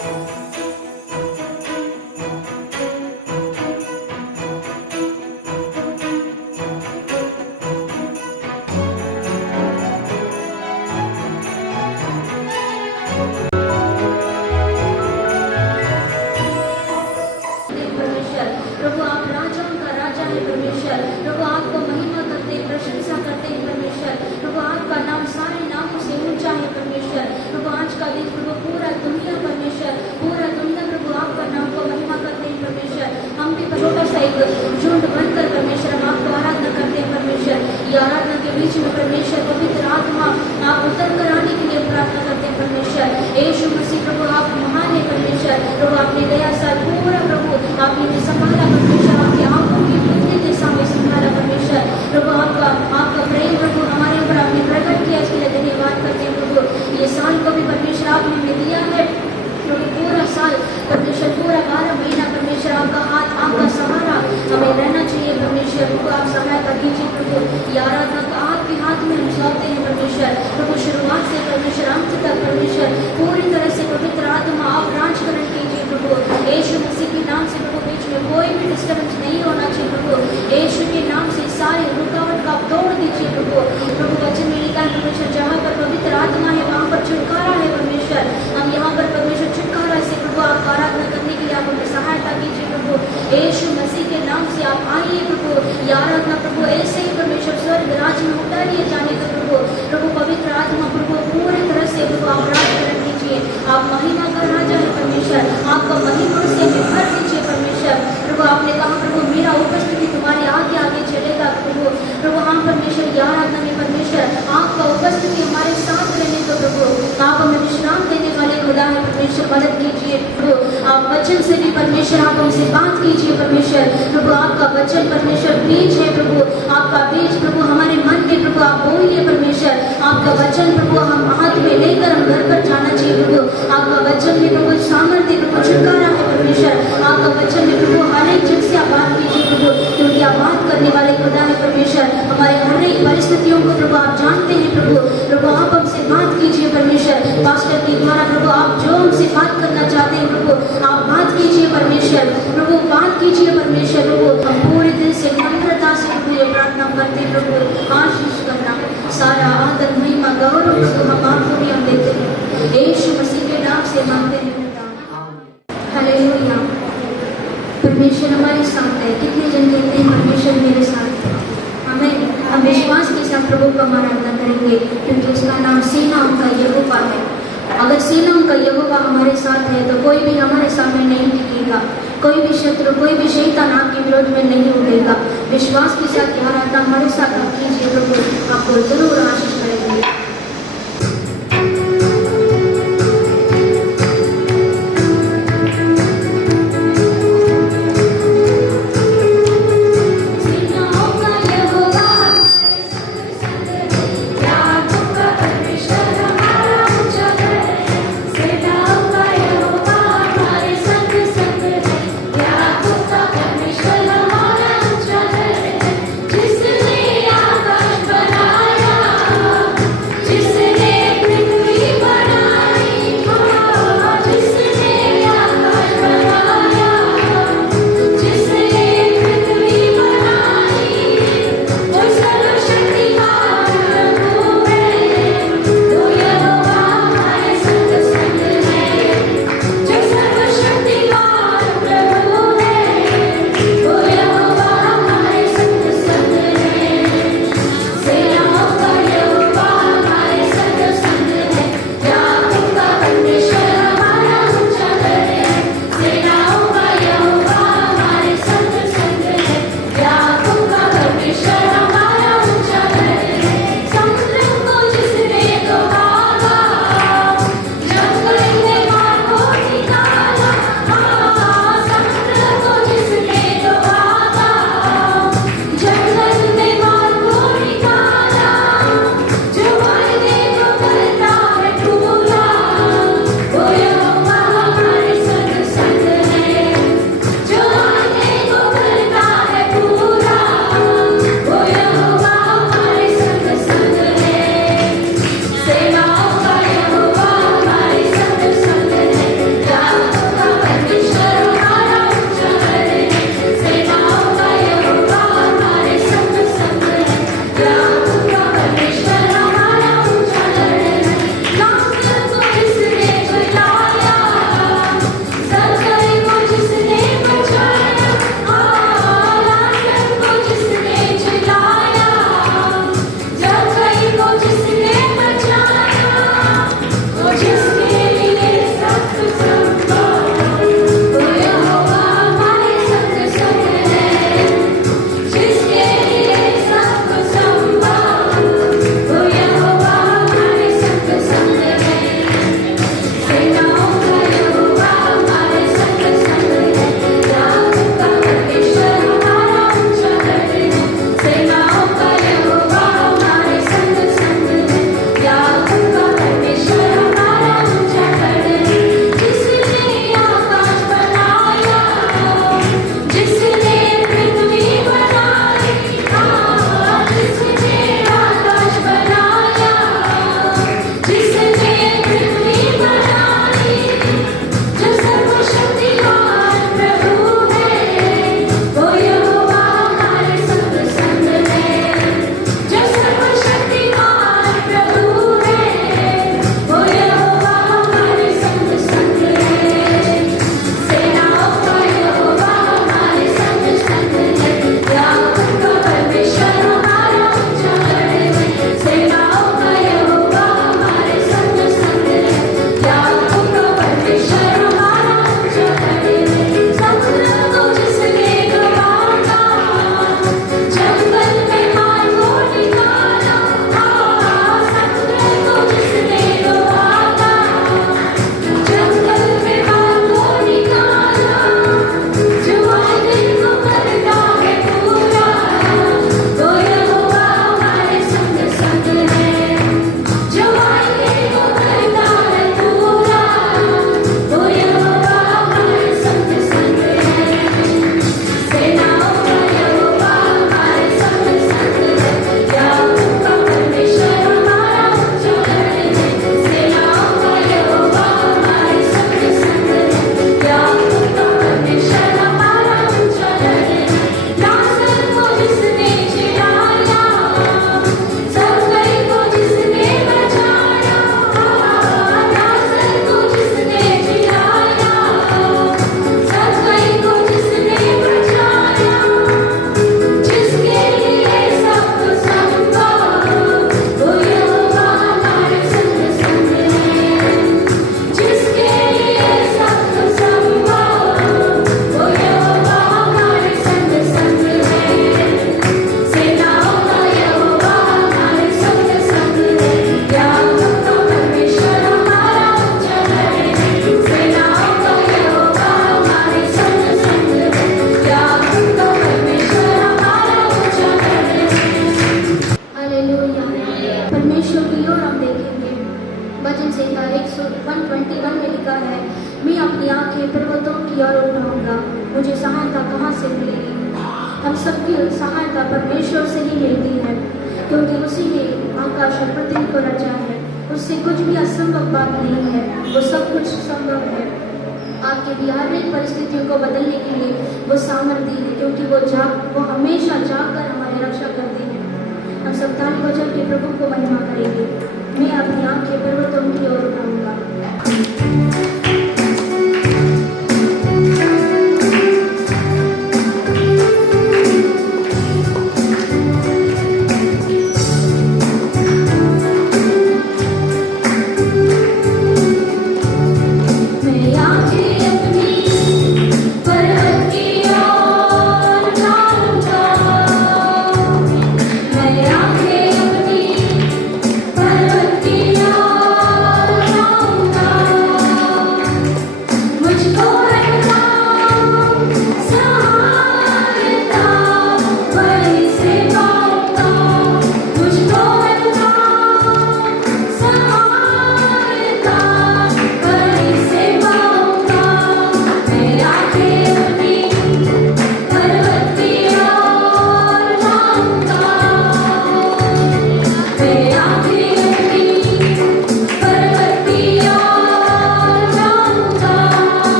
प्रभु आप राजाओं का राजा है परमेश्वर। प्रभु आपको महिमा करते हैं, प्रशंसा करते हैं परमेश्वर। प्रभु आपका नाम सारे नामों से ऊंचा है परमेश्वर। प्रभु आज का दिन प्रभु पूरा दुनिया परमेश्वर, पूरा दुनिया प्रभु आपका नाम को महिमा करते हैं परमेश्वर। हम भी छोटा सा एक झुंड बनकर परमेश्वर हम आपको आराधना करते हैं परमेश्वर। ये आराधना के बीच में परमेश्वर पवित्र आत्मा आप उतर कर आने के लिए प्रार्थना करते हैं परमेश्वर। यीशु मसीह प्रभु आप महान है परमेश्वर। प्रभु आपने गया साल पूरा प्रभु आपने संभाला परमेश्वर, आपकी आंखों की बुद्धि दिशा में संभाला परमेश्वर। प्रभु आपका प्रेम प्रभु हमारे ऊपर आपने प्रकट किया, इसके लिए धन्यवाद करते हैं प्रभु। ये साल को भी परमेश्वर आपने हमें दिया है प्रभु, पूरा साल परमेश्वर, पूरा 12 महीना परमेश्वर आपका हाथ, आपका सहारा हमें रहना चाहिए परमेश्वर। प्रभु आप सहायता कीजिए प्रभु। ये आराधना को आपके हाथ में हम सौंपते हैं परमेश्वर। प्रभु शुरुआत से परमेश्वर अंत तक परमेश्वर पूरी तरह से पवित्र आत्मा आप राजकरण कीजिए प्रभु। यीशु मसीह के नाम से प्रभु बीच में कोई भी डिस्टर्बेंस नहीं होना चाहिए प्रभु। यीशु के नाम से सारे रुकावट का तोड़ दीजिए प्रभु। प्रभु वचन में लिखा है परमेश्वर जहाँ पर पवित्र आत्मा है वहाँ पर छुटकारा है परमेश्वर। हम यहाँ पर परमेश्वर छुटकारा से प्रभु आप आराधना करने के लिए आप हमें सहायता कीजिए प्रभु। यीशु मसीह के नाम से आप आइए प्रभु। ये आराधना प्रभु ऐसे ही परमेश्वर स्वर्ग राज्य में उतारिए जाने का प्रभु। प्रभु पवित्र आत्मा प्रभु पूरी तरह से प्रभु आप राजकरण कीजिए। आप महिमा का राजा है परमेश्वर, आपका महिमा से हमें भर दीजिए परमेश्वर। प्रभु आपने कहा प्रभु मेरा उपस्थिति तुम्हारे आगे आगे चलेगा प्रभु। प्रभु हम परमेश्वर ये आराधना में परमेश्वर आपका उपस्थिति हमारे साथ रहने को प्रभु। आप हमें विश्राम देने वाले खुदा है परमेश्वर, मदद कीजिए प्रभु। आप वचन से भी परमेश्वर आप हमसे बात कीजिए परमेश्वर। प्रभु आपका वचन परमेश्वर बीज है प्रभु, आपका बीज प्रभु हमारे मन में प्रभु आप बोलिए परमेश्वर। आपका वचन प्रभु हम हाथ में लेकर हम घर पर जाना चाहिए प्रभु। आपका वचन में प्रभु सामर्थ्य प्रभु छुटकारा है परमेश्वर। आपका वचन में प्रभु हर एक जन से आप बात कीजिए प्रभु, क्योंकि आप बात करने वाले खुदा है परमेश्वर। हमारे हर एक परिस्थितियों को प्रभु आप जानते हैं प्रभु। प्रभु आप हमसे बात कीजिए परमेश्वर। पास्टर के द्वारा प्रभु आप जो हमसे बात करना चाहते हैं प्रभु आप बात कीजिए परमेश्वर। प्रभु बात कीजिए परमेश्वर। प्रभु हम पूरे दिल से नम्रता से प्रभु ये प्रार्थना करते हैं प्रभु। आशीष करना सारा आदर महिमा गौरव हम आपको भी हम देते हैं। यीशु मसीह के नाम से मांगते हैं पिता, हालेलुया। परमेश्वर हमारे साथ है। कितने जन कहते हैं परमेश्वर मेरे साथ है? हम विश्वास के साथ प्रभु का आराधना करेंगे, क्योंकि उसका नाम सेनाओं का यहोवा है। अगर सेनाओं का यहोवा हमारे साथ है तो कोई भी हमारे सामने नहीं टिकेगा, कोई भी शत्रु, कोई भी शैतान आपके विरोध में नहीं उठेगा। विश्वास के साथ आराधना हमारे साथ आप कीजिए, प्रभु आपको जरूर आशीष करेंगे। जिसने आकाश बनाया 121 में लिखा है, मैं अपनी आंखें पर्वतों की ओर उठाऊंगा, मुझे सहायता कहाँ से मिलेगी। हम सबकी सहायता परमेश्वर से ही मिलती है, क्योंकि उसी ने आकाश और पृथ्वी को रचा है। उससे कुछ भी असंभव बात नहीं है, वो सब कुछ संभव है। आपके भी हर एक परिस्थितियों को बदलने के लिए वो सामर्थ्य है, क्योंकि वो हमेशा जाकर हमारी रक्षा करती है। हम सब ताली बजा के प्रभु को महिमा करेंगे। मैं अपनी आंखें पर्वतों की ओर उठाऊंगा।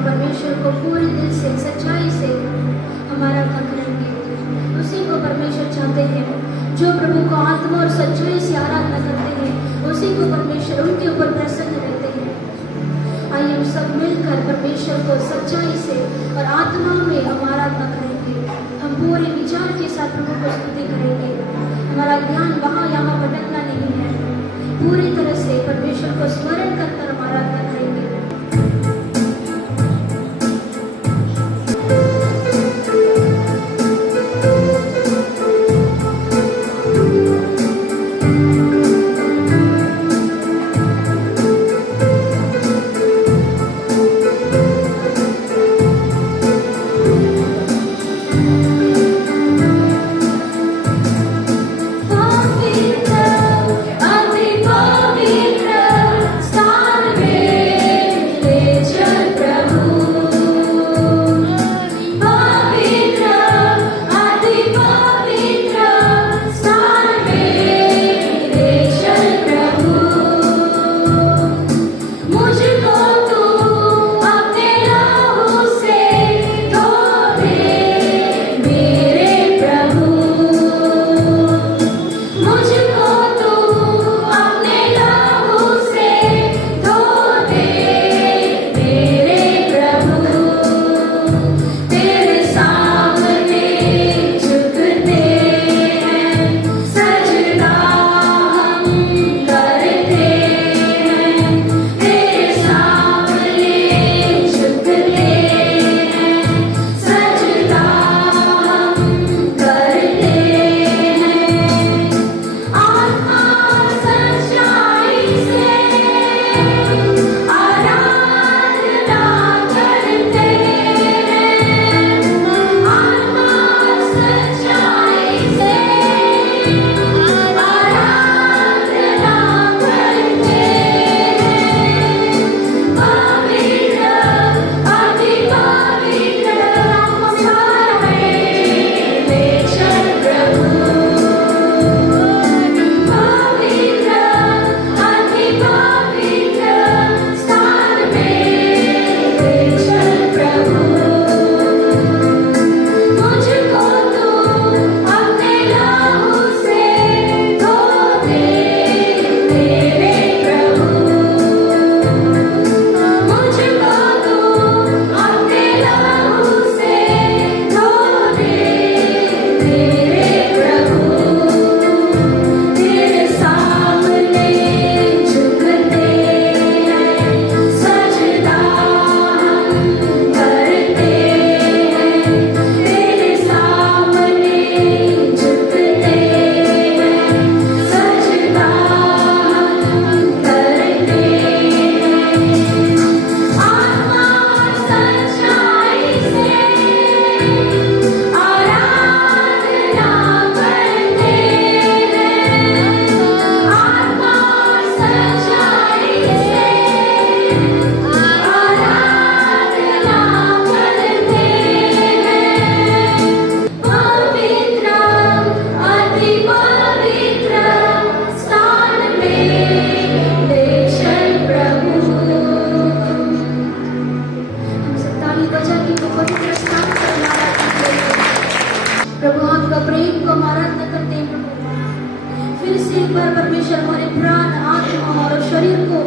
परमेश्वर को पूरे दिल से सच्चाई से हमारा भक्त रहेंगे, उसी को परमेश्वर आत्मा और सच्चाई से आराधना करते हैं, उसी को परमेश्वर उनके ऊपर प्रसन्न रहते हैं। आइए हम सब मिलकर परमेश्वर को सच्चाई से और आत्मा में हम आराधना करेंगे। हम पूरे विचार के साथ प्रभु को स्तुति करेंगे। हमारा ध्यान वहाँ यहाँ भटकना नहीं है। पूरी तरह से परमेश्वर को स्मरण कर हम आराधना करेंगे। प्रभु आपका प्रेम को हम आराधना करते हैं। प्रभु फिर से एक बार परमेश्वर हमारे प्राण, आत्मा और शरीर को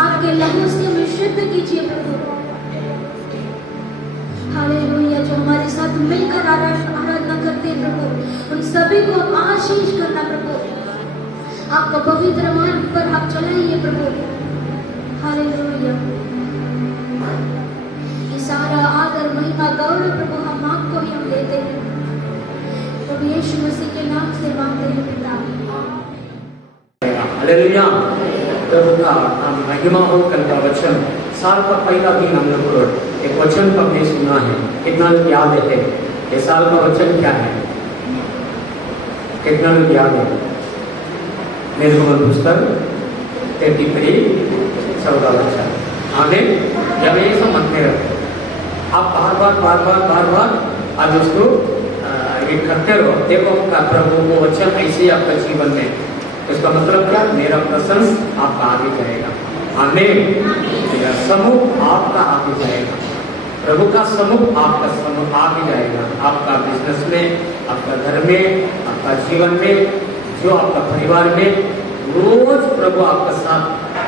आपके लहू से हमें शुद्ध कीजिए प्रभु। हालेलुया। जो हमारे साथ मिलकर आराधना करते हैं प्रभु, उन सभी को आप आशीष करना प्रभु। आपका पवित्र मार्ग पर आप चलाइए प्रभु। हालेलुया। ये सारा आदर, महिमा, गौरव प्रभु हम आपको ही हम देते हैं। प्रभु यीशु मसीह के नाम से मांगते हैं पिता। हालेलुया। प्रभु का महिमा हो। कल का वचन, साल का पहला दिन हम लोग एक वचन का भी सुना है। कितना लोग याद है? ये साल का वचन क्या है? कितना लोग याद है? निर्गमन पुस्तक 33:14 वचन। आगे जब ये सब मत रखो, आप बार बार आज उसको ये करते रहो। देखो का प्रभु वो वचन ऐसे आपका जीवन में, इसका मतलब क्या? मेरा प्रसन्न आपका आगे जाएगा। आमीन। मेरा समूह आपका आगे जाएगा। प्रभु का समूह आपका समूह आगे जाएगा। आपका बिजनेस में, आपका घर में, आपका जीवन में जो आपका परिवार में रोज प्रभु आपका साथ,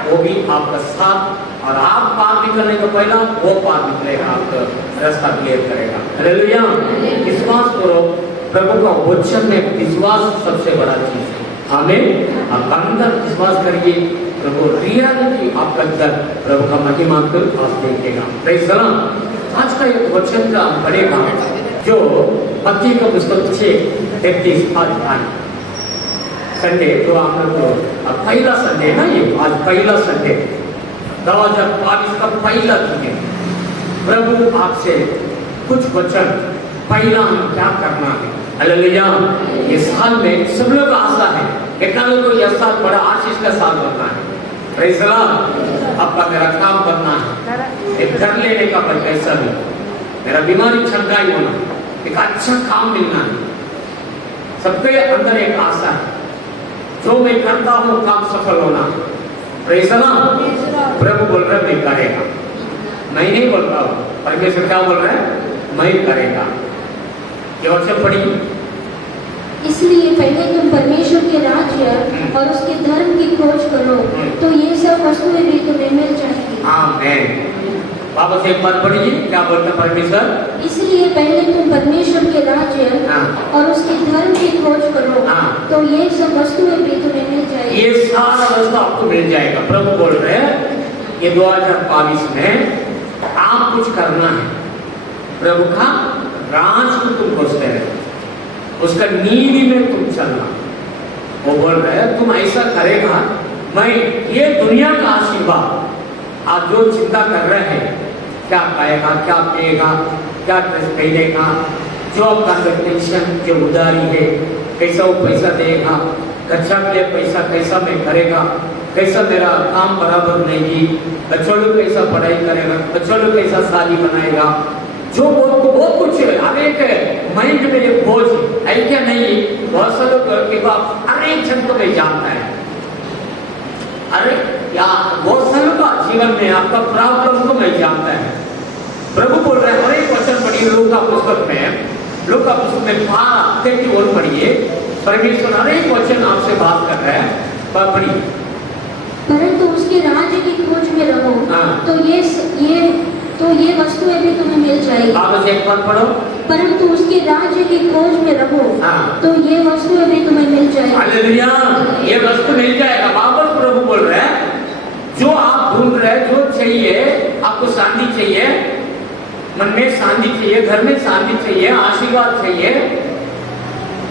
वो भी आपका साथ, और आप पार निकलने को पहला वो पार निकलेगा, आपका रास्ता क्लियर करेगा। हालेलुया। विश्वास करो, प्रभु का वचन में विश्वास सबसे बड़ा चीज है। हमें आप अंदर विश्वास करिए, प्रभु रियलिटी आपका अंदर प्रभु का महिमा को आप देखेगा। Praise the Lord. आज का एक वचन का हम पढ़ेगा जो मत्ती का पुस्तक 6:33 अध्याय संडे, तो आप लोग को पहला संडे ना, ये आज पहला संडे 2022 का पहला दिन है। प्रभु आपसे कुछ वचन, पहला हम क्या करना है। हालेलुया। ये साल में सब लोग आशा है, एक को यह साल बड़ा आशीष का साल बनना है। Praise the Lord. आपका मेरा काम करना है, एक घर लेने का पैसा भी, मेरा बीमारी छंटाई होना, एक अच्छा काम मिलना है। सबके अंदर एक आशा है, जो मैं करता हूँ काम सफल होना। Praise the Lord. प्रभु बोल रहे मैं करेगा, मैं नहीं बोल रहा हूँ। परमेश्वर क्या बोल रहे हैं? मैं करेगा। ये वचन पढ़िए। इसलिए पहले तुम परमेश्वर के राज्य और उसके धर्म की खोज करो, तो ये सब वस्तुएं भी तुम्हें मिल जाएंगी। आमीन। वापस एक बार पढ़िए, क्या बोलता परमेश्वर? इसलिए पहले तुम परमेश्वर के राज्य और उसके धर्म की खोज करो, तो ये सब वस्तुएं भी तुम्हें मिल जाएगी। ये सारा वस्तु आपको मिल जाएगा। प्रभु बोल रहे हैं ये 2022 में आप कुछ करना है, प्रभु का राज को तुम खोजते रहे, उसका नीति में तुम चलना। वो बोल रहे हैं तुम ऐसा करेगा, मैं ये दुनिया का आशीर्वाद, आप जो चिंता कर रहे हैं, क्या खाएगा, क्या पिएगा, क्या ड्रेस पहनेगा, जो आपका टेंशन, जो उधारी है, कैसा वो पैसा देगा, कक्षा के लिए पैसा कैसा मैं करेगा, कैसा मेरा काम बराबर नहीं, बच्चों लोग कैसा पढ़ाई करेगा, बच्चों लोग कैसा शादी बनाएगा, जो बहुत कुछ है। अनेक माइंड में ये बोझ है क्या? नहीं, बहुत से लोग के बाद अनेक जन को मैं जानता है, अरे या बहुत सालों का जीवन में आपका प्रॉब्लम को मैं जानता है। प्रभु बोल रहे हैं, और एक वचन पढ़िए लूका पुस्तक में, लूका पुस्तक में 12:31 पढ़िए। परमेश्वर अनेक वचन आपसे बात कर रहे हैं, पढ़िए। परंतु उसके राज्य की खोज में रहो, तो ये वस्तुएं भी तुम्हें मिल जाएगी। आप एक बार पढ़ो। परंतु उसके राज्य की खोज में रहो, तो ये वस्तुएं भी तुम्हें मिल जाएगी। हालेलुया। ये वस्तु मिल जाएगा। वापस प्रभु बोल रहे हैं, जो आप ढूंढ रहे हैं, जो चाहिए, आपको शांति चाहिए, मन में शांति चाहिए, घर में शांति चाहिए, आशीर्वाद चाहिए,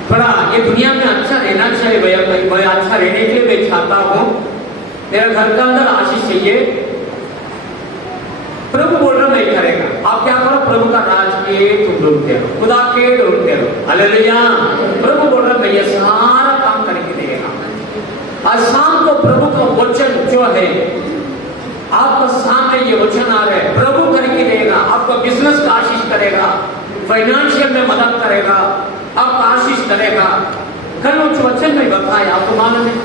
बड़ा ये दुनिया में अच्छा रहना चाहिए। भैया मैं अच्छा रहने के लिए मैं चाहता हूँ, मेरा घर के अंदर आशीष चाहिए, प्रभु बोल रहा मैं करेगा। आप क्या करो? प्रभु का राज के तुम ढूंढते रहो, खुदा के ढूंढते रहो। हालेलुया। प्रभु बोल रहा मैं ये सारा काम करके देगा। आज शाम को प्रभु का वचन जो है आपका सामने, ये वचन आ रहे हैं, प्रभु करके देगा। आपका बिजनेस का आशीष करेगा, फाइनेंशियल में मदद करेगा, आपका आशीष करेगा। कल उस वचन में बताया, आपको मालूम है,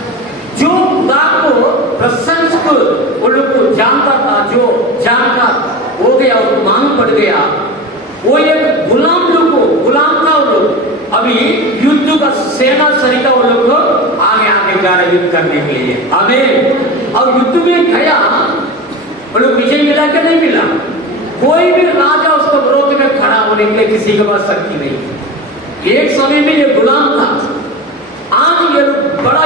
जो खुदा को प्रशंस को वो लोग को जानता था, जो जानता हो गया, वो मांग पड़ गया, वो एक गुलाम था वो लोग। अभी युद्ध का सेना सरिता वो लोग आगे जा रहे युद्ध करने के लिए। आमीन। और युद्ध में गया, वो लोग विजय मिला क्या? नहीं मिला। कोई भी राजा उसको विरोध में खड़ा होने के लिए किसी के पास शक्ति नहीं। एक समय में ये गुलाम था, आज ये बड़ा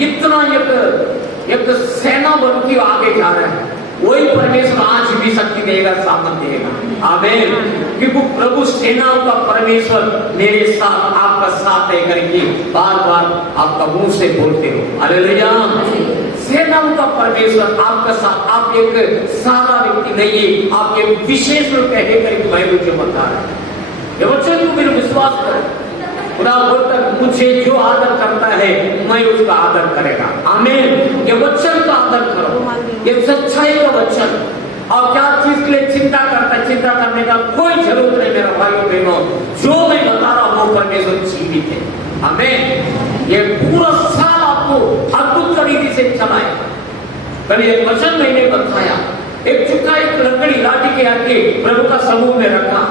इतना एक सेना बन के आगे जा रहा है। वही परमेश्वर आज भी शक्ति देगा, सामर्थ देगा। आमीन। क्योंकि प्रभु सेनाओं का परमेश्वर मेरे साथ, आपका साथ है करके बार बार आपका मुंह से बोलते हो। हालेलुया। सेनाओं का परमेश्वर आपका साथ, आप एक सादा व्यक्ति नहीं है, आप एक विशेष रूप कहे करके मैं मुझे बता रहा हूँ। ये वचन को मेरे विश्वास करो। खुदा बोलता मुझे जो आदर करता है मैं उसका आदर करेगा। आमीन। ये वचन का आदर करो, ये सच्चाई का वचन। और क्या चीज के लिए चिंता करता है, चिंता करने का कोई जरूरत नहीं मेरा भाइयों बहनों। जो मैं बता रहा हूँ वो परमेश्वर जीवित है। आमीन। ये पूरा साल आपको अद्भुत तरीके से चलाए। कभी एक वचन मैंने बताया, एक चुका एक लकड़ी लाठी के आगे प्रभु का समूह में रखा,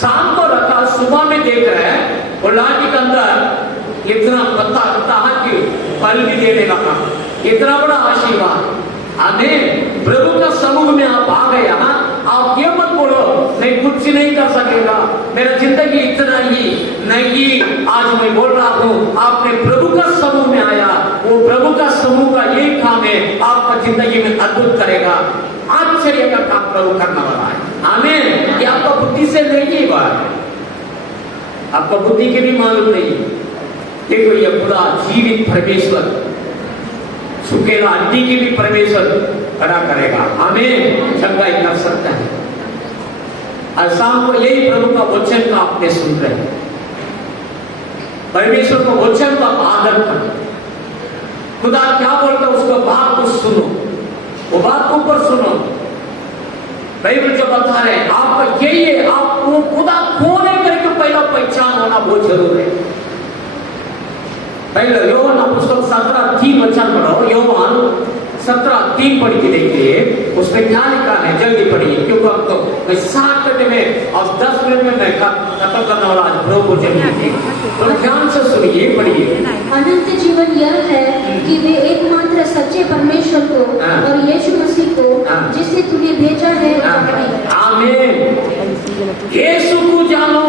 शाम को रखा, सुबह में देख रहे हैं वो लाठी के अंदर इतना पत्ता फल भी देने लगा। इतना बड़ा आशीर्वाद। आमीन। प्रभु का समूह में आप आ गए, आप ये मत बोलो मैं कुछ नहीं कर सकेगा, मेरा जिंदगी इतना ही नहीं। आज मैं बोल रहा हूँ, आपने प्रभु का समूह में आया, वो प्रभु का समूह का यही काम है, आपका जिंदगी में अद्भुत करेगा, आश्चर्य का काम प्रभु करने वाला है। आमीन। ये आपका बुद्धि से नहीं बात है, आपका बुद्धि के भी मालूम नहीं। देखो ये खुदा जीवित परमेश्वर, सुखेला हड्डी की भी परमेश्वर खड़ा करेगा। आमीन। चंगाई कर सकता है। और शाम को यही प्रभु का वचन का आपने सुन रहे हैं, परमेश्वर को वचन का आदर करो। खुदा क्या बोलता उसको बात को सुनो, वो बात को ऊपर सुनो। बाइबल जो बता रहे हैं आपका यही है, आपको खुदा कौन है करके पहला पहचान होना बहुत जरूरी है। पहले योहान पुस्तक 17:3 वचन पढ़ो। योहान 17:3 पढ़ के देखिए, उसमें क्या लिखा है, जल्दी पढ़िए क्योंकि अब तो मैं 7 मिनट में और 10 मिनट में मैं खत्म करने वाला आज प्रभु जल्दी, तो ध्यान से सुनिए, पढ़िए। अनंत जीवन यह है कि वे एकमात्र सच्चे परमेश्वर को और यीशु मसीह को जिसे तूने भेजा है आमीन। यीशु को जानो।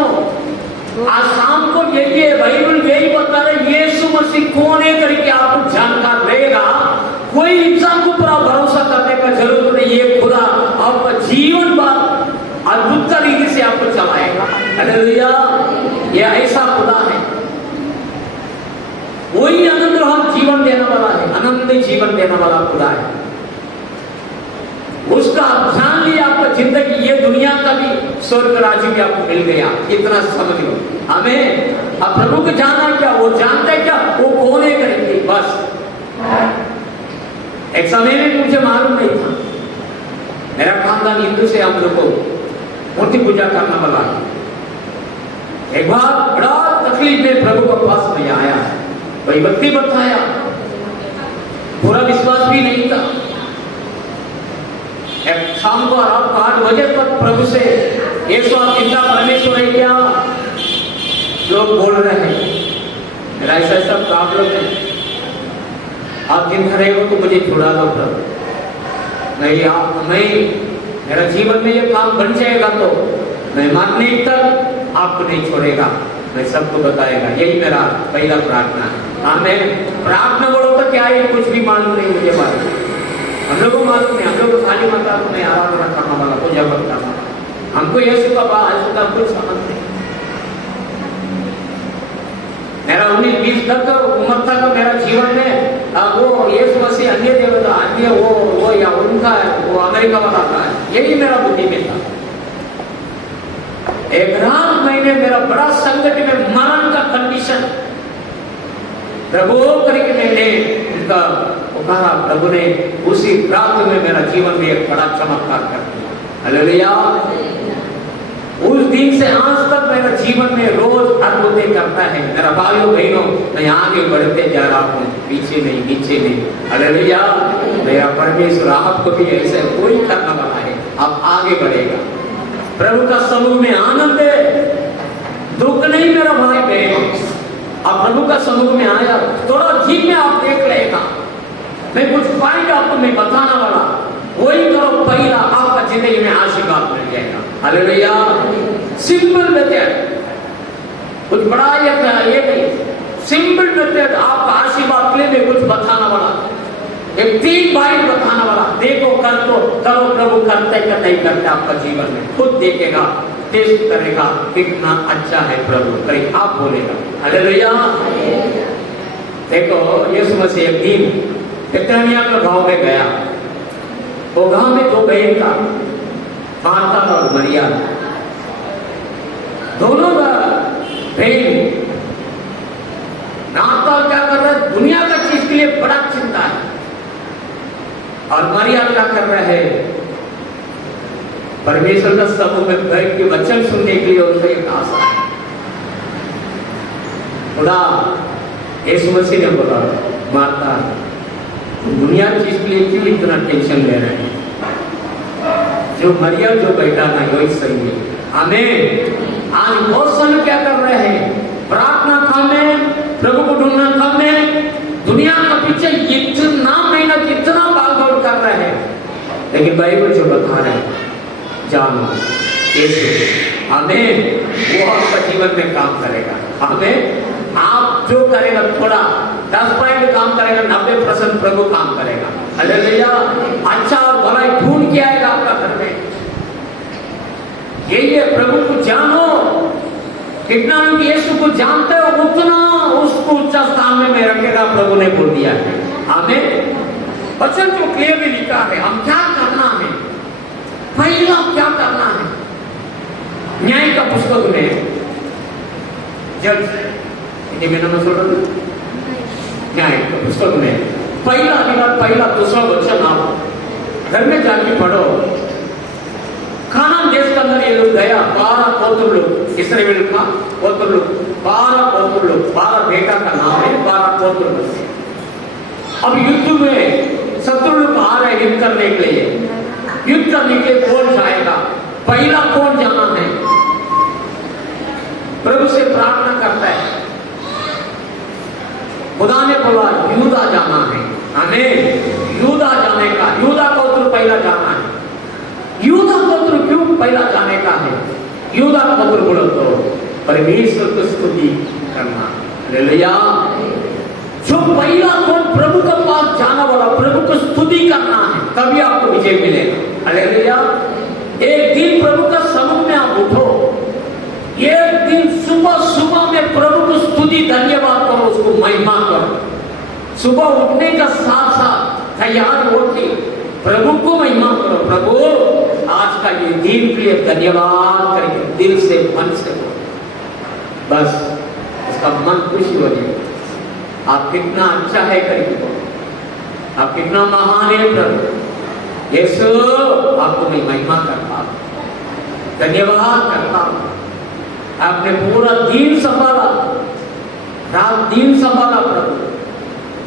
आज शाम को यही है, बाइबल यही बता रहे यीशु मसीह कौन है करके आपको जानकार रहेगा। कोई इंसान को पूरा भरोसा करने का जरूरत नहीं, ये खुदा आपका जीवन भर अद्भुत तरीके से आपको चलाएगा। हालेलुया। ये ऐसा खुदा है, वही अनंत जीवन देने वाला है, अनंत जीवन देने वाला खुदा है। उसका ध्यान लिया, आपका जिंदगी ये दुनिया का भी स्वर्ग राज्य भी आपको मिल गया, इतना समझ लो। हमें अब प्रभु को जाना क्या, वो जानता है क्या, वो कौन है करेंगे बस। एक समय में मुझे मालूम नहीं था, मेरा खानदान हिंदू से हम लोग को मूर्ति पूजा करना वाला है। एक बार बड़ा तकलीफ में प्रभु के पास में आया, कोई व्यक्ति बताया, पूरा विश्वास भी नहीं था। शाम को 8 बजे तक प्रभु से यीशु आप जिंदा परमेश्वर है क्या, लोग बोल रहे हैं मेरा ऐसा ऐसा प्रॉब्लम है, आप जिंदा रहे हो तो मुझे छुड़ा दो प्रभु। नहीं आप नहीं, मेरा जीवन में ये काम बन जाएगा तो मैं मरने तक आपको नहीं छोड़ेगा, मैं सबको बताएगा। यही मेरा पहला प्रार्थना है। आमीन। प्रार्थना बोलो तो क्या है, कुछ भी मालूम नहीं मुझे मालूम, हम लोग को मालूम नहीं, हम लोग खाली माता को मैं आराधना करने वाला, पूजा करता हूँ, हमको यीशु का आज तक कुछ समझ नहीं। मेरा 19-20 तक उम्र तक मेरा जीवन में वो यीशु मसीह अन्य देवता, अन्य वो या उनका वो अमेरिका वाला था, यही मेरा बुद्धि में था। एक रात महीने मेरा बड़ा संकट में मरण का कंडीशन, प्रभु करके मैंने उनका पुकारा, प्रभु ने उसी रात में मेरा जीवन में एक बड़ा चमत्कार कर दिया। हालेलुया। उस दिन से आज तक मेरा जीवन में रोज अद्भुत करता है। मेरा भाइयों बहनों, मैं आगे बढ़ते जा रहा हूँ, पीछे नहीं, नीचे नहीं। हालेलुया। मेरा परमेश्वर आपको भी ऐसे कोई करने वाला है, आप आगे बढ़ेगा। प्रभु का समूह में आनंद है, दुख नहीं मेरा भाई बहन। आप प्रभु का समूह में आया, थोड़ा ठीक में आप देख लेगा, मैं कुछ पॉइंट आपको मैं बताने वाला, वही करो, पहला आपका जिंदगी में आशीर्वाद मिल जाएगा। हालेलुया। सिंपल मेथड, कुछ बड़ा ये नहीं, सिंपल मेथड आपका आशीर्वाद के लिए मैं कुछ बताने वाला, एक 3 पॉइंट बताने वाला। देखो कर तो करो, प्रभु करते क्या नहीं करते आपका जीवन में खुद देखेगा, टेस्ट करेगा कितना अच्छा है प्रभु, कहीं आप बोलेगा। हालेलुया। देखो यीशु मसीह एक दिन बेतनिया के गांव में गया, वो गांव में 2 बहन था, मार्था और मरिया, दोनों का बहन। मार्था क्या कर रहा है, दुनिया का चीज के लिए बड़ा चिंता है, और मरिया क्या कर रहा है, परमेश्वर का समूह में बैठ के वचन सुनने के लिए उनका एक आशा है। खुदा यीशु मसीह ने बोला, मार्था दुनिया चीज के लिए क्यों इतना टेंशन ले रहे हैं, जो मरिया जो बैठा ना वही सही है। आमीन। आज बहुत सारे क्या कर रहे हैं, प्रार्थना काम में, प्रभु को ढूंढना काम में, दुनिया का लेकिन बाइबल जो बता रहे हैं, जानो यीशु, आमीन, वो आपका जीवन में काम करेगा। आमीन, आप जो करेगा थोड़ा 10% काम करेगा, 90% प्रभु काम करेगा। हालेलुया। अच्छा और भलाई ढूंढ के आएगा आपका घर में। यही है, प्रभु को जानो। कितना लोग यीशु को जानते हो उतना उसको उच्च स्थान में रखेगा, प्रभु ने बोल दिया है। आमीन। वचन जो क्लियरली लिखा है, हम क्या करना है, पहला क्या करना है। न्याय का पुस्तक में जज न्याय का पुस्तक में पहला दूसरा वचन आप घर में जाके पढ़ो। कानान देश के अंदर ये लोग गया, 12 गोत्र लोग, इस्राएल का गोत्र लोग, 12 गोत्र लोग, 12 बेटा का नाम है, 12 गोत्र लोग। अब युद्ध में शत्रु लोग आ रहे युद्ध करने के लिए। युद्ध करने के लिए कौन जाएगा, पहला कौन जाना है, प्रभु से प्रार्थना करता है। खुदा ने बोला यूदा जाना है। हमें यूदा जाने का, यूदा गोत्र पहला जाना है। यूदा गोत्र क्यों पहला जाने का है? यूदा गोत्र बोलो तो परमेश्वर को स्तुति करना। हालेलुया। जो पहला कौन, प्रभु के पास जाना वाला, प्रभु को स्तुति करना है, तभी आपको विजय मिलेगा। हालेलुया। एक दिन प्रभु का समुख में आप उठो, एक दिन सुबह सुबह में प्रभु को स्तुति धन्यवाद करो, उसको महिमा करो। सुबह उठने का साथ साथ तैयार होके प्रभु को महिमा करो। प्रभु आज का ये दिन के लिए धन्यवाद करके दिल से मन से करो, बस उसका मन खुशी हो जाए। आप कितना अच्छा है करके बोलो, आप कितना महान है प्रभु यीशु, आपको मैं महिमा करता हूं, धन्यवाद करता हूं। आपने पूरा दिन संभाला, रात दिन संभाला प्रभु।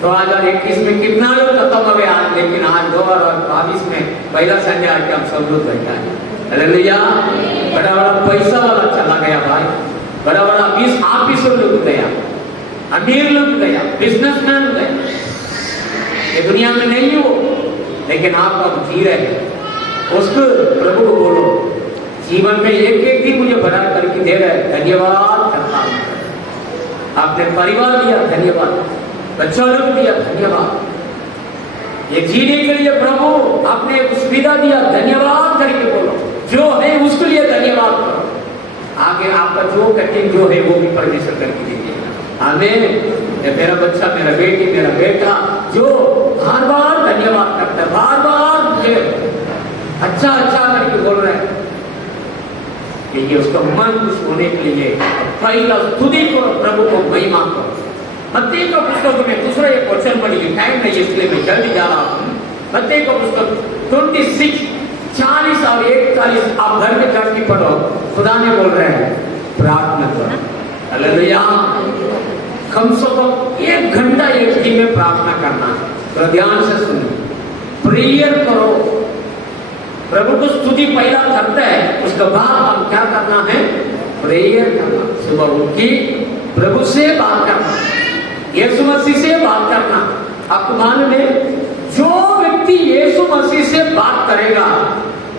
2021 में कितना लोग खत्म हो गए आज, लेकिन आज 2022 में पहला संडे आके हम सब लोग बैठा है। हालेलुया। बड़ा बड़ा पैसा वाला चला गया भाई, बड़ा बड़ा 20 ऑफिसर लोग गया, अमीर लोग गया, बिजनेसमैन गए, ये दुनिया में नहीं हो, लेकिन आप अब जी रहे हैं। उसको प्रभु को बोलो, जीवन में एक एक दिन मुझे बड़ा करके दे रहे, धन्यवाद करता हूं। आपने परिवार दिया, धन्यवाद, बच्चा लोग दिया, धन्यवाद। ये जीने के लिए प्रभु आपने एक सुविधा दिया, धन्यवाद करके बोलो। जो है उसके लिए धन्यवाद करो। आगे आपका जो कठिन जो है वो भी परमेश्वर करके दीजिए। आमीन। मेरा बच्चा, मेरा बेटी, मेरा बेटा जो बार बार धन्यवाद करता है, बार बार मुझे अच्छा अच्छा करके बोल रहा है, ये उसका मन खुश होने के लिए पहला स्तुति करो, प्रभु को महिमा करो। मत्ती का पुस्तक में दूसरा एक वचन पढ़िए, टाइम नहीं इसलिए मैं जल्दी जा रहा हूँ। मत्ती का पुस्तक 26, 40 और 41 आप घर में जाके पढ़ो। खुदा ने बोल रहे हैं प्रार्थना करो। हालेलुया। कम से कम 1 घंटा एक दिन में प्रार्थना करना, तो ध्यान से सुनो, प्रेयर करो। प्रभु को स्तुति पहला करता है, उसके बाद हम क्या करना है, प्रेयर करना। सुबह उठ के प्रभु से बात करना, यीशु मसीह से बात करना। आपको मालूम है, जो व्यक्ति यीशु मसीह से बात करेगा,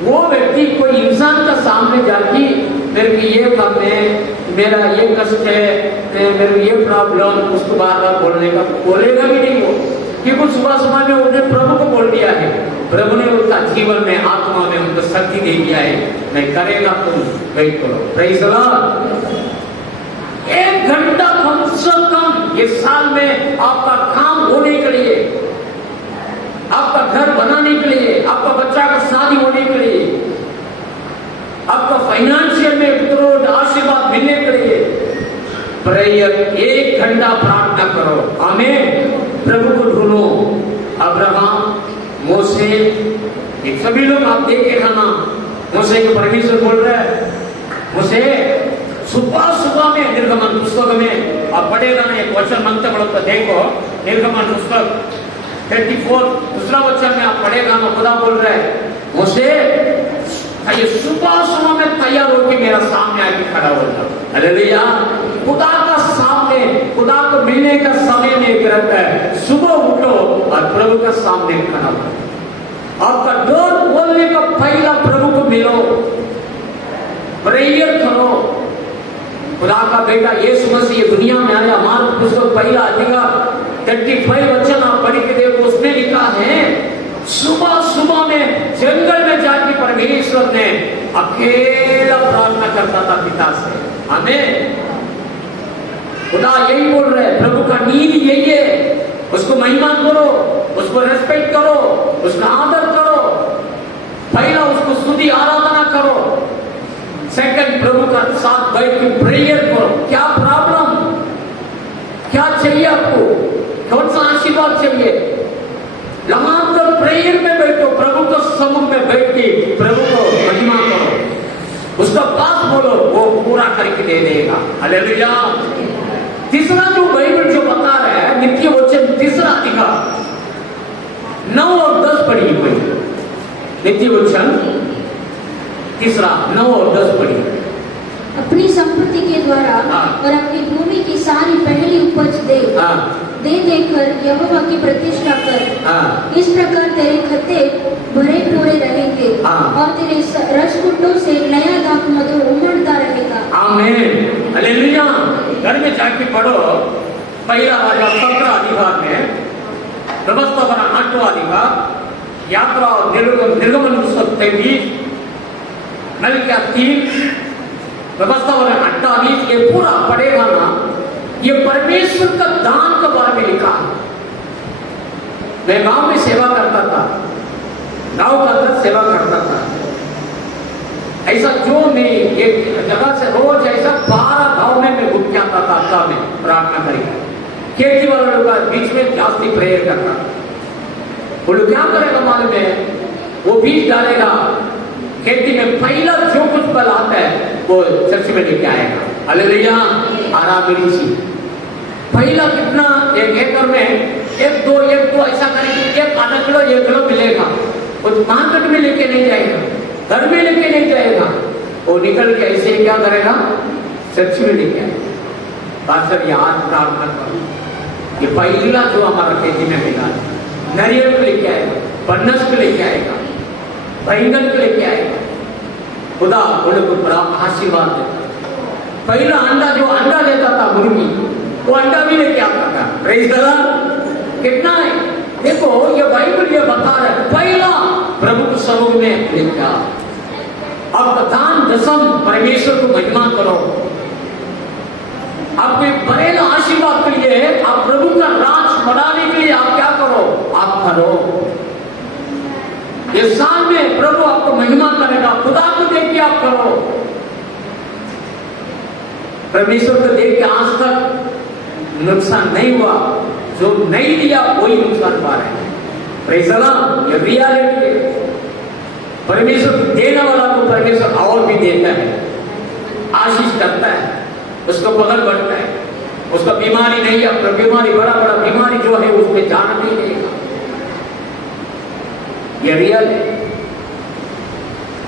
वो व्यक्ति कोई इंसान का सामने जाके मेरे को ये काम है, मेरा ये कष्ट है, मेरे ये प्रॉब्लम, उसको बार बार बोलने का बोलेगा भी नहीं वो, क्योंकि सुबह सुबह में उसने प्रभु को बोल दिया है। प्रभु ने उसका जीवन में, आत्मा में उनको शक्ति दे दिया है, मैं करेगा, तुम वेट करो। Praise the Lord. 1 घंटा कम से कम इस साल में आपका काम होने के लिए, आपका घर बनाने के लिए, आपका बच्चा का शादी होने के लिए, आपका फाइनेंशियल में ग्रोथ आशीर्वाद मिलने के लिए प्रेयर 1 घंटा प्रार्थना करो। आमीन। प्रभु को ढूंढो। अब्राहम, मोसे, ये सभी लोग आप देखे था ना, मोसे को परमेश्वर बोल रहे हैं, मोसे सुबह सुबह में निर्गमन पुस्तक में आप पढ़ेगा ना, एक वचन मंत्र पढ़ो तो देखो, निर्गमन पुस्तक 34 दूसरा वचन में आप पढ़ेगा ना, खुदा बोल रहे हैं मोसे ये सुबह सुबह में तैयार होकर मेरा सामने आके खड़ा हो जाओ। हालेलुया। खुदा का सामने, खुदा को मिलने का समय में एक रहता है, सुबह उठो और प्रभु का सामने खड़ा हो। आपका डर वो बोलने का पहला प्रभु को मिलो, प्रेयर करो। खुदा का बेटा यीशु मसीह दुनिया में आया, मार्क पुस्तक पहला अधिकार 35 वचन आप पढ़ के देखो, उसमें लिखा है सुबह सुबह में जंगल में जाके परमेश्वर ने अकेला प्रार्थना करता था पिता से। हमें खुदा यही बोल रहे हैं, प्रभु का नीति यही है, उसको महिमा करो, उसको रेस्पेक्ट करो, उसका आदर करो, पहला उसको स्तुति आराधना करो, सेकंड प्रभु का साथ बैठ के प्रेयर करो। क्या प्रॉब्लम, क्या चाहिए आपको, कौन सा आशीर्वाद चाहिए, लगातार प्रेयर में बैठो, प्रभु के सम्मुख में बैठ के प्रभु को महिमा करो, उसका बात बोलो, वो पूरा करके दे देगा। हालेलुया। तीसरा जो बाइबल जो बता रहा है नित्य वचन तीसरा अधिकार 9 और 10 पढ़िए कोई, नित्य वचन तीसरा 9 और 10 पढ़िए। अपनी संपत्ति के द्वारा और अपनी भूमि की सारी पहली उपज दे देकर यहोवा की प्रतिष्ठा कर। इस प्रकार तेरे खत्ते भरे पूरे रहेंगे और तेरे रसकुंडों से नया दाख मधु उमड़ता रहेगा। आमीन, हालेलुया। घर में जाके पढ़ो, पहला राजा 17 अधिकार में, व्यवस्थापना 8वां अधिकार, यात्रा और निर्गमन पुस्तक 23, मलकिया 3, व्यवस्थापना 28, ये पूरा पढ़ेगा ना, ये परमेश्वर का दान के बारे में लिखा है। मैं गांव में सेवा करता था, गांव का अंदर सेवा करता था, ऐसा जो मैं एक जगह से रोज ऐसा 12 गांव में मैं घूम के आता था, अच्छा में प्रार्थना करेगा, खेती वाले लोग बीच में जास्ती प्रेयर करता, वो लोग क्या करेगा मालूम है, वो बीज डालेगा खेती में, पहला जो कुछ बल आता है वो चर्च में लेके आएगा। हालेलुया। आराम पहला कितना, 1 एकड़ में 1-2 ऐसा करेंगे, 1 किलो 1 किलो मिलेगा, वो मार्केट में लेके नहीं जाएगा, घर में लेके नहीं जाएगा, वो निकल के ऐसे क्या करेगा, चर्च में लेके आएगा। पास्टर याद प्रार्थना करो, ये पहला जो हमारा खेती में मिला, नारियल को लेके आएगा, पन्नस को लेके आएगा, बैंगन को लेके आएगा, खुदा उनको बड़ा आशीर्वाद देता। पहला अंडा देता था मुर्गी, वो अंडा भी लेके आता था। Praise the Lord. कितना है देखो, ये बाइबल ये बता रहा है, पहला प्रभु के सम्मुख में लिखा, अब दान दशम परमेश्वर को महिमा करो, आपके बड़े आशीर्वाद के लिए, आप प्रभु का राज बढ़ाने के लिए आप क्या करो, आप करो। ये साल में प्रभु आपको महिमा करेगा, खुदा को देख के आप करो। परमेश्वर को देख के आज तक नुकसान नहीं हुआ, जो नहीं दिया वही नुकसान पा रहे हैं। Praise the Lord. ये रियलिटी है। परमेश्वर देने वाला को परमेश्वर और भी देता है, आशीष करता है, उसको बगल बढ़ता है, उसका बीमारी नहीं है, बीमारी बड़ा बीमारी जो है उसमें जाना नहीं देगा। ये रियल है,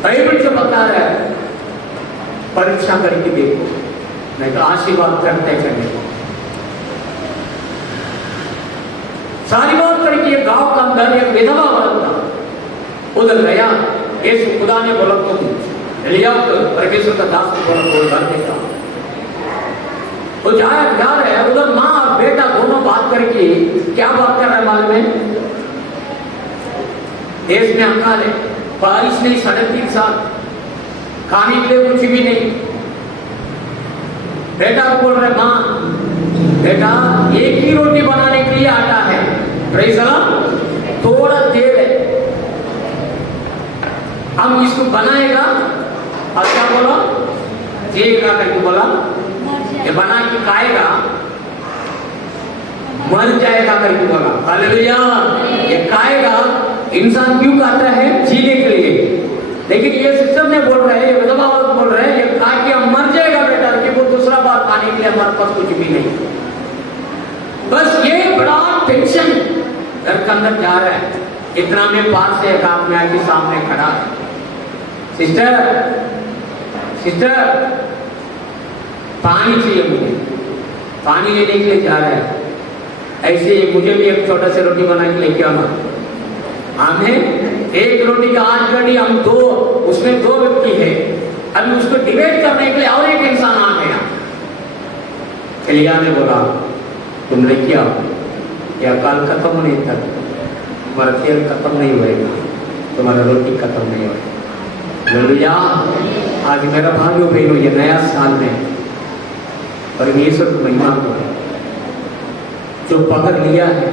बाइबल जो बता रहा है, परीक्षा करके देखो, नहीं तो आशीर्वाद करते चले। सारी बात करके गांव का अंदर एक विधवा औरत था, उधर गया, यीशु खुदा ने बोला तुम लिया, परमेश्वर का दास को बोल कर देता। वो जा रहे हैं, उधर माँ और बेटा दोनों बात करके क्या बात कर रहे हैं मालूम है, देश में अकाल है, बारिश नहीं, 3.5 साल, खाने के लिए कुछ भी नहीं। बेटा को बोल रहे, माँ बेटा एक ही रोटी बनाने के लिए आटा है, प्रेज़ द लॉर्ड, थोड़ा तेल है, हम इसको बनाएगा और क्या बोला, जिएगा करके बोला, ये बना के खाएगा मर जाएगा करके बोला। हालेलुया। ये खाएगा, इंसान क्यों खाता है, जीने के लिए, लेकिन ये सिस्टम ने बोल रहे हैं, ये विधवा औरत बोल रहे हैं, ये खा के हम मर जाएगा बेटा, कि वो दूसरा बार खाने के लिए हमारे पास कुछ भी नहीं। बस ये बड़ा टेंशन घर के अंदर जा रहा है। इतना में पास से एक आदमी आके सामने खड़ा, सिस्टर पानी चाहिए मुझे, पानी लेने के लिए जा रहा है, ऐसे मुझे भी एक छोटा सा रोटी बना के लेके आना। हमें एक रोटी का 8 गड्डी, हम 2, उसमें 2 व्यक्ति है, अभी उसको डिबेट करने के लिए और एक इंसान आ गया। एलिया ने बोला, तुमने क्या काल खत्म होने तक तुम्हारा तेल खत्म नहीं होएगा, तुम्हारा रोटी खत्म नहीं होएगा। हालेलुया। आज मेरा भाइयों बहनों, ये नया साल में परमेश्वर की महिमा को जो पकड़ लिया है,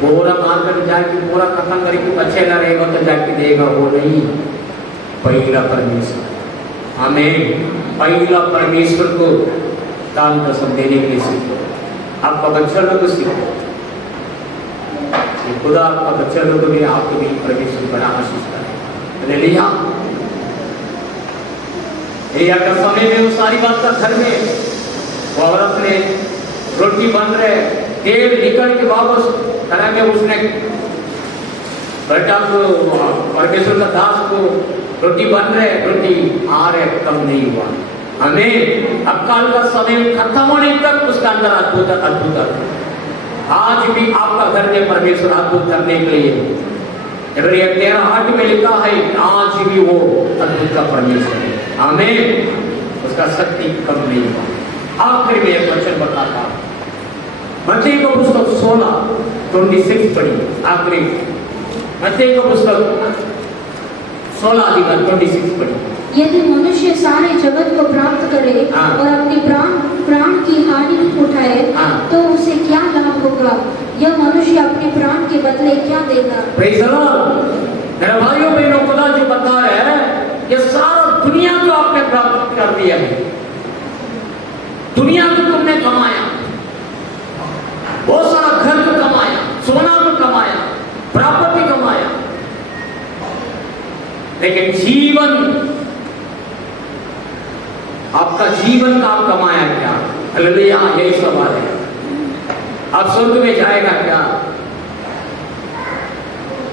पूरा मार्केट जाके पूरा खत्म करके बचेगा रहेगा तो जाके देगा, वो नहीं, पहला परमेश्वर। हमें पहला परमेश्वर को दान दसम देने के लिए सीखो। आपका बच्चा लोग को सीखो, खुदा आपका बच्चा लोग को भी आपको भी परमेश्वर बड़ा आशीष करे। एलिया का समय में वो सारी बात का घर में वो औरत ने रोटी बन रहे, तेल निकल के वापस करा के उसने बेटा को, परमेश्वर का दास को रोटी बन रहे, रोटी आ रहे, कम नहीं हुआ। हमें अकाल का समय खत्म होने तक उसका अंदर अद्भुत अद्भुत। आज भी आपका घर में परमेश्वर अद्भुत करने के लिए, इब्रानी 13:8 में लिखा है, आज भी वो अद्भुत का परमेश्वर है। हमें उसका शक्ति कम नहीं हुआ। आखिर में एक वचन बताता, मत्ती का पुस्तक 16:26 पढ़ी। आखिरी मत्ती का पुस्तक 16:26 पढ़ी। यदि मनुष्य सारे जगत को प्राप्त करे और अपने प्राण की हानि उठाए, तो उसे क्या लाभ होगा? यह मनुष्य अपने प्राण के बदले क्या देगा? Praise the Lord. मेरे भाइयों बहनों, खुदा जो बता रहे हैं, ये सारा दुनिया को आपने प्राप्त कर दिया है, दुनिया को तुमने कमाया, बहुत सारा घर को कमाया, सोना को कमाया, प्रॉपर्टी कमाया, लेकिन जीवन, आपका जीवन का आप कमाया क्या? हालेलुया। यही सवाल है। आप स्वर्ग में जाएगा क्या?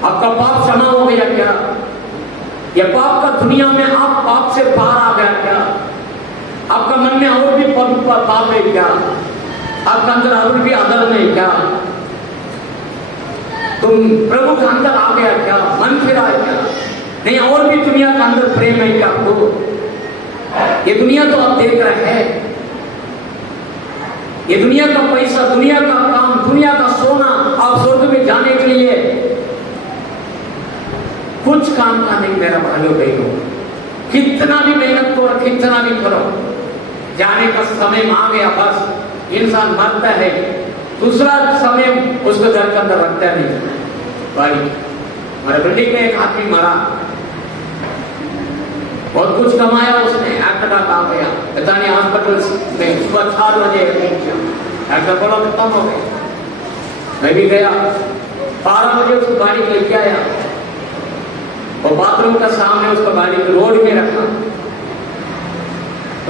आपका पाप क्षमा हो गया क्या? या पाप का दुनिया में आप पाप से पार आ गया क्या? आपका मन में और भी पाप है क्या? आपका अंदर और भी अधर्म है क्या? तुम प्रभु के अंदर आ गया क्या? मन फिरा क्या? नहीं, और भी दुनिया का अंदर प्रेम है क्या आपको? ये दुनिया तो आप देख रहे हैं, ये दुनिया का पैसा, दुनिया का काम, दुनिया का सोना, आप स्वर्ग में जाने के लिए कुछ काम का नहीं। मेरा भाइयों बहनों, कितना भी मेहनत करो, कितना भी करो, जाने का समय आ गया, बस इंसान मरता है, दूसरा समय उसको घर के अंदर रखता नहीं। भाई, हमारे बिल्डिंग में एक आदमी मरा, बहुत कुछ कमाया उसने, अटैक आ गया, पता नहीं हॉस्पिटल में सुबह 4 बजे डॉक्टर बोला खत्म हो गया। मैं भी गया, 12 बजे उसको गाड़ी लेके आया और बाथरूम का सामने उसको गाड़ी को रोड में रखा,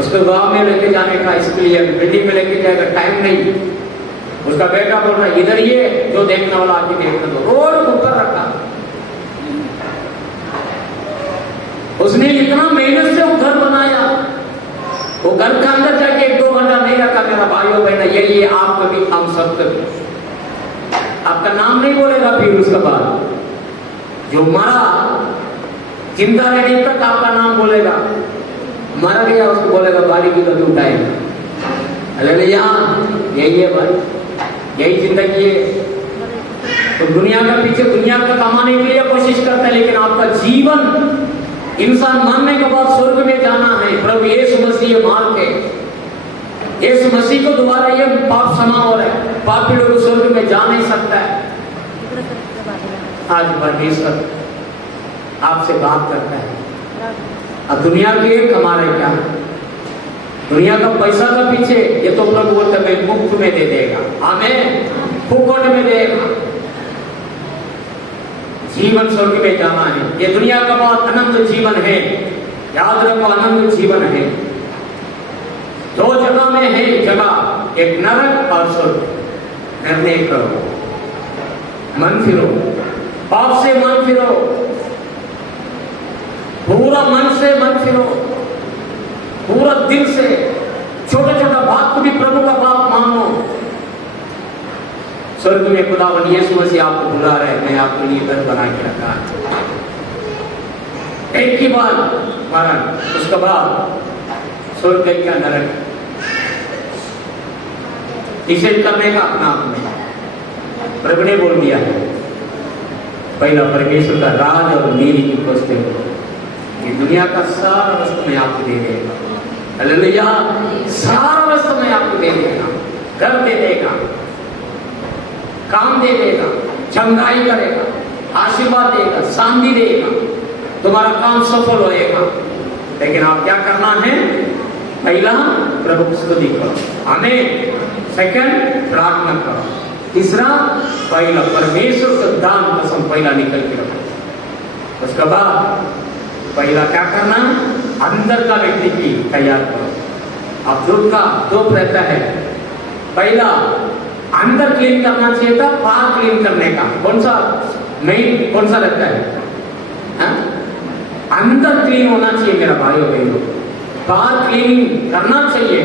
उसको गांव में लेके जाने का, इसके लिए बिल्डिंग में लेके जाएगा, टाइम नहीं। उसका बेटा बोल रहा इधर ये जो देखने वाला आके देखने दो, रोड ऊपर रखा। उसने इतना मेहनत से वो घर बनाया, वो घर के अंदर जाके 1-2 घंटा नहीं रखा। मेरा भाइयों बहना, यही है आप कभी, हम सब कभी, आपका नाम नहीं बोलेगा। फिर उसके बाद जो मरा, जिंदा रहने तक आपका नाम बोलेगा, मर गया उसको बोलेगा गाड़ी की कभी उठाएगा। हालेलुया। यही है भाई, यही जिंदगी है। तो दुनिया का पीछे, दुनिया का कमाने के लिए कोशिश करता है, लेकिन आपका जीवन, इंसान मरने के बाद स्वर्ग में जाना है। प्रभु यीशु मसीह मार के, यीशु मसीह को दोबारा ये पाप क्षमा हो रहा है, पापी लोग स्वर्ग में जा नहीं सकता है। आज परमेश्वर आपसे बात करता है, अब दुनिया के कमा रहे क्या? दुनिया का पैसा का पीछे, ये तो प्रभु बोलते मैं मुफ्त में दे देगा, हमें फुकट में देगा। जीवन स्वर्ग में जाना है, ये दुनिया का बहुत अनंत जीवन है, याद रखो, अनंत जीवन है। 2 जगह में है जगह, एक नरक और स्वर्ग। निर्णय करो, मन फिरो, पाप से मन फिरो, पूरा मन से मन फिरो, पूरा दिल से। छोटा छोटा बात को भी प्रभु का बात मानो। स्वर्ग में खुदावन यीशु मसीह आपको बुला रहे हैं, मैं आपके लिए घर बना के रखा है। एक ही बार मरण, उसके बाद स्वर्ग क्या नरक, डिसाइड करने का अपना आप में प्रभु ने बोल दिया है। पहला परमेश्वर का राज और नीति की खोजते हो, ये दुनिया का सारा वस्तु मैं आपको दे देगा। हालेलुया, सारा वस्तु मैं आपको दे देगा, घर दे देगा, काम दे देगा, चंगाई करेगा, आशीर्वाद देगा, शांति देगा, तुम्हारा काम सफल होएगा। लेकिन आप क्या करना है? पहला प्रभु की स्तुति करो, आमीन। सेकंड प्रार्थना करो, तीसरा पहला परमेश्वर का दान कसम पहला निकल के रखो। उसके बाद पहला क्या करना? अंदर का व्यक्ति की तैयार करो। अब दूध का दो रहता है, पहला अंदर क्लीन करना चाहिए था, बाहर क्लीन करने का कौन सा मेन कौन सा रहता है? हा? अंदर क्लीन होना चाहिए मेरा भाई और बहनों, बाहर क्लीनिंग करना चाहिए,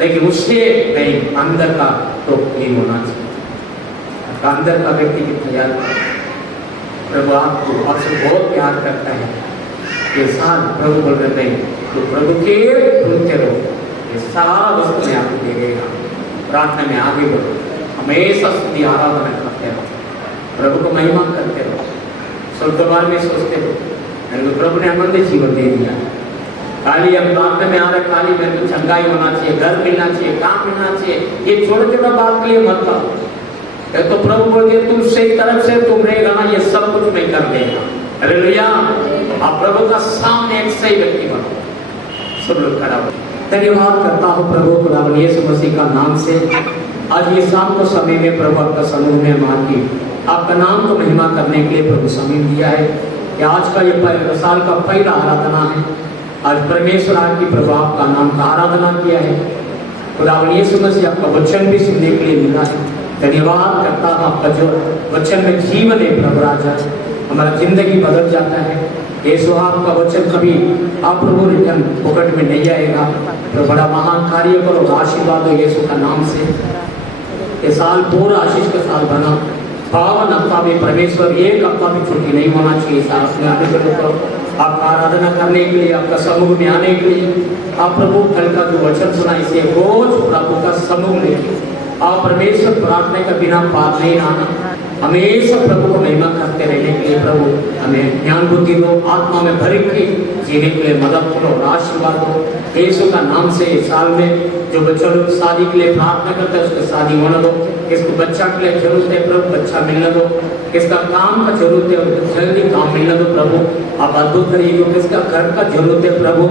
लेकिन उससे नहीं, अंदर का तो क्लीन होना चाहिए। अंदर का व्यक्ति की तैयार करो। प्रभु आपसे बहुत प्यार करता है। ये साल प्रभु बोल रहे हैं तो प्रभु के ढूंढते रहो, ये सारा वस्तु में आपको दे देगा। प्रार्थना में आगे बढ़ो, हमेशा स्तुति आराधना करते रहो, प्रभु को महिमा करते रहो, स्वर्गवार में सोचते रहो मेरे को प्रभु ने आनंद जीवन दे दिया। खाली हम प्रार्थना में आ रहे, खाली मेरे को चंगाई होना चाहिए, घर मिलना चाहिए, काम मिलना चाहिए, ये छोटा छोटा बात के लिए मत करो। तो प्रभु बोलते तुम सही तरफ से तुम रहेगा ना, ये सब कुछ मैं कर देगा। हालेलुया, आप प्रभु का सामने एक सही व्यक्ति बनो। सब लोग खड़ा हो। धन्यवाद करता हूँ प्रभु खुदावन यीशु मसीह का नाम से। आज ये शाम को समय में प्रभु आपका समूह में मान की आपका नाम को महिमा करने के लिए प्रभु समय दिया है। कि आज का ये साल का पहला आराधना है। आज परमेश्वर आपकी प्रभु आपका नाम का आराधना किया है। खुदावन यीशु मसीह आपका वचन भी सुनने के लिए मिला है। धन्यवाद करता हूँ, आपका जो वचन में जीवन है प्रभु राजा, हमारा जिंदगी बदल जाता है। यीशु आपका वचन कभी आप प्रभु रिटर्न पॉकेट में नहीं आएगा। तो बड़ा महान कार्य करो, आशीर्वाद हो यीशु का नाम से। ये साल पूरा आशीष का साल बना, पावन हफ्ता में परमेश्वर एक हफ्ता भी छुट्टी नहीं होना चाहिए। साल में आने करो, आपका आराधना करने के लिए, आपका समूह में आने के लिए, आप प्रभु कल का जो वचन सुना इसे रोज प्रभु का समूह लेके आप परमेश्वर प्रार्थना का बिना पार नहीं आना, हमेशा प्रभु को महिमा करते रहने के लिए प्रभु हमें ज्ञान बुद्धि दो, आत्मा में भर के जीने के लिए मदद करो और आशीर्वाद दो। यीशु का नाम से इस साल में जो बच्चा लोग शादी के लिए प्रार्थना करते हैं उसको शादी होने दो। किसको बच्चा के लिए जरूरत है प्रभु बच्चा मिलने दो, किसका काम का जरूरत है जल्दी काम मिलने दो प्रभु आप अद्भुत करिए। जो किसका घर का जरूरत है प्रभु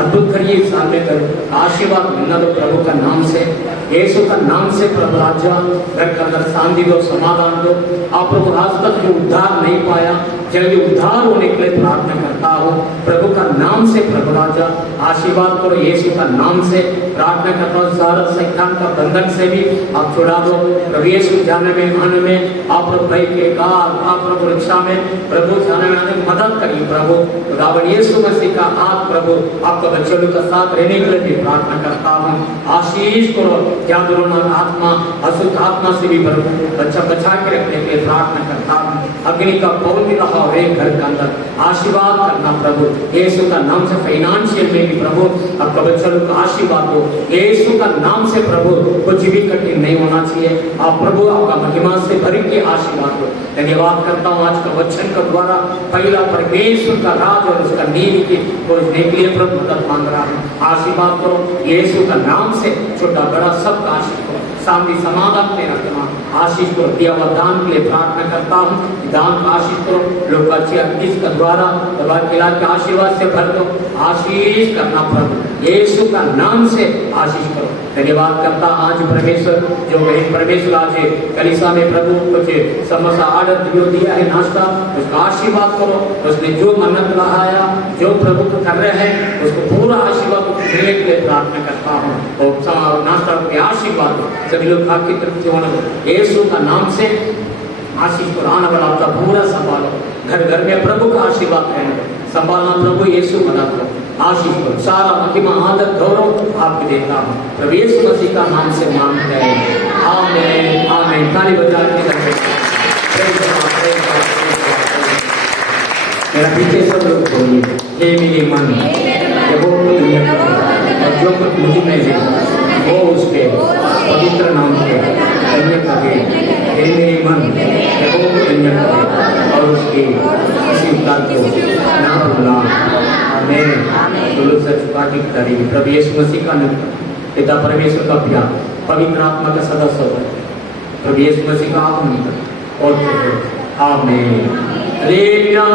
अद्भुत करिए, इस साल में कर आशीर्वाद मिलना दो प्रभु का नाम से, यीशु का नाम से प्रभु राजा घर का अंदर शांति दो, समाधान दो। आप प्रभु आज तक जो उद्धार नहीं पाया जल्दी उद्धार होने के लिए प्रार्थना करता हूँ प्रभु का नाम से। प्रभु राजा आशीर्वाद करो, यीशु का नाम से प्रार्थना करता हूँ। सारा शैतान का बंधन से भी आप छुड़ा दो प्रभु यीशु। जाने में आने में आप प्रभु भाई के कार आप प्रभु रिक्शा में प्रभु जाने में आने में मदद करिए प्रभु। खुदावन यीशु मसीह का हाथ प्रभु आपका बच्चों का साथ रहने के लिए भी प्रार्थना करता हूँ। आशीष करो, क्या आत्मा अशुद्ध आत्मा से भी प्रभु बच्चा बचा के रखने के लिए प्रार्थना करता हूँ। अग्नि का पवन भी रहा हो घर के अंदर आशीर्वाद करना प्रभु यीशु का नाम से। फाइनेंशियल में भी प्रभु आपका बच्चों का आशीर्वाद हो यीशु का नाम से प्रभु। कुछ भी कठिन नहीं होना चाहिए, आप प्रभु आपका महिमा से भर के आशीर्वाद हो। धन्यवाद करता हूँ आज का वचन का द्वारा पहला परमेश्वर का राज और उसका नीति की खोजने के लिए प्रभु मदद मांग रहा हूँ। आशीर्वाद करो यीशु का नाम से, छोटा बड़ा सबका आशीष करो, शांति समाधान में रखना आशीष करो। दिया हुआ दान के लिए प्रार्थना करता हूँ, दान का आशीष करो। लोग अच्छे अतीस का द्वारा दवा खिला के आशीर्वाद से भर दो, आशीष करना प्रभु यीशु का नाम से आशीष करो। धन्यवाद करता आज परमेश्वर जो बहन परमेश्वर आज कलीसिया में प्रभु कुछ समोसा आर्डर जो दिया है नाश्ता उसका आशीर्वाद करो। उसने जो मन्नत लगाया जो प्रभु को कर रहे हैं उसको पूरा आशीर्वाद मिलने के लिए प्रार्थना करता हूँ। और नाश्ता के आशीर्वाद सभी लोग आपकी तरफ से होना यीशु का नाम से आशीष को आने वाला आपका पूरा संभालो। घर घर में प्रभु का आशीर्वाद रहना संभालना प्रभु यीशु मदद करो। आशीष करो। सारा महिमा आदर गौरव आपको देता हूँ, प्रभु यीशु मसीह का नाम से मांगते हैं, आमीन आमीन। ताली बजा के मेरा पीछे सब लोग बोलिए, हे मेरे मन वो दुनिया और जो कुछ मुझ में है वो उसके पवित्र नाम के धन्य करे। हे मेरे मन वो धन्य करे और उसके किसी उतार को ना भूलना। आमीन। तो लोग सच झुका के करेंगे। प्रभु यीशु मसीह का नाम, पिता परमेश्वर का प्यार, पवित्र आत्मा का सदस्य हो, प्रभु यीशु मसीह का आगमन और आमीन। हालेलुया।